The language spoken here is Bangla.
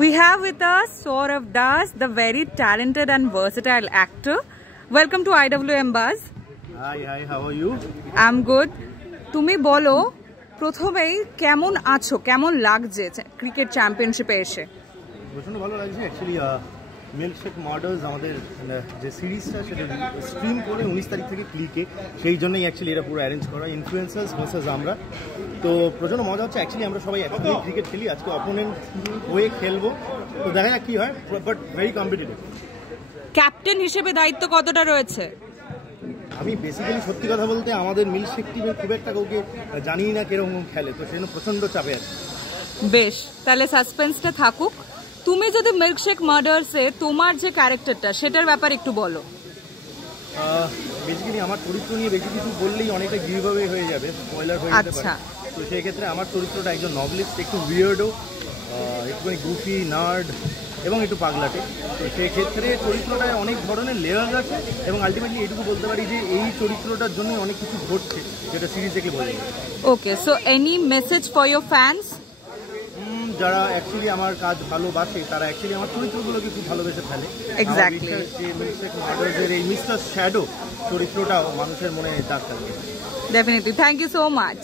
We have with us Saurav Das, the very talented and versatile actor. Welcome to IWM Buzz. Hi, how are you? I'm good. তুমি বলো প্রথমেই কেমন আছো, কেমন লাগছে ক্রিকেট চ্যাম্পিয়নশিপে এসে? প্রচন্ড ভালো লাগছে অ্যাকচুয়ালি। মিল্কশেক মডেলস আমাদের যে সিরিজটা সেটা স্ট্রিম করে 19 তারিখ থেকে ক্লিকে, সেই জন্যই অ্যাকচুয়ালি এটা পুরো অ্যারেঞ্জ করা। ইনফ্লুয়েন্সার্স ভার্সেস আমরা, তো প্রচন্ড মজা হচ্ছে। অ্যাকচুয়ালি আমরা সবাই একসাথে ক্রিকেট খেলি, আজকে অপোনেন্ট হয়ে খেলবো, তো দেখা যাক কী হয়, বাট ভেরি কম্পিটিটিভ। ক্যাপ্টেন হিসেবে দায়িত্ব কতটা রয়েছে? আমি বেসিক্যালি সত্যি কথা বলতে আমাদের মিল্কশেক টিমে খুব একটা কাউকে জানি না কিরকম খেলে, তো সেজন্য প্রচণ্ড চাপে আছে। বেশ, তাহলে সাসপেন্সটা থাকুক। তুমি যদি মিল্কশেক মার্ডার্সে তোমার যে ক্যারেক্টারটা সেটার ব্যাপারে একটু বলো। বেসিক্যালি আমার চরিত্র নিয়ে বেশি কিছু বললেই অনেকটা গিভঅ্যাওয়ে হয়ে যাবে, স্পয়লার হয়ে যেতে পারে। তো সেই ক্ষেত্রে আমার চরিত্রটা একজন নভেলিস্ট, একটু উইয়ার্ডও, একটুখানি গুফি, নার্ড এবং একটু পাগলাটে। তো সেই ক্ষেত্রে চরিত্রটায় অনেক ধরনের লেয়ার আছে এবং আলটিমেটলি এইটুকু বলতে পারি যে এই চরিত্রটার জন্য অনেক কিছু ঘটছে, যেটা সিরিজ দেখে বোঝা যায়। Okay, so any message for your fans? যারা অ্যাকচুয়ালি আমার কাজ ভালোবাসে তারা অ্যাকচুয়ালি আমার চরিত্রগুলোকে খুব ভালোবেসে ফেলে। এক্স্যাক্টলি। যে মিল্কশেক মডেলসের এই মিস্টার শ্যাডো চরিত্রটাও মানুষের মনে দাগ কাটবে। Definitely. Thank you so much.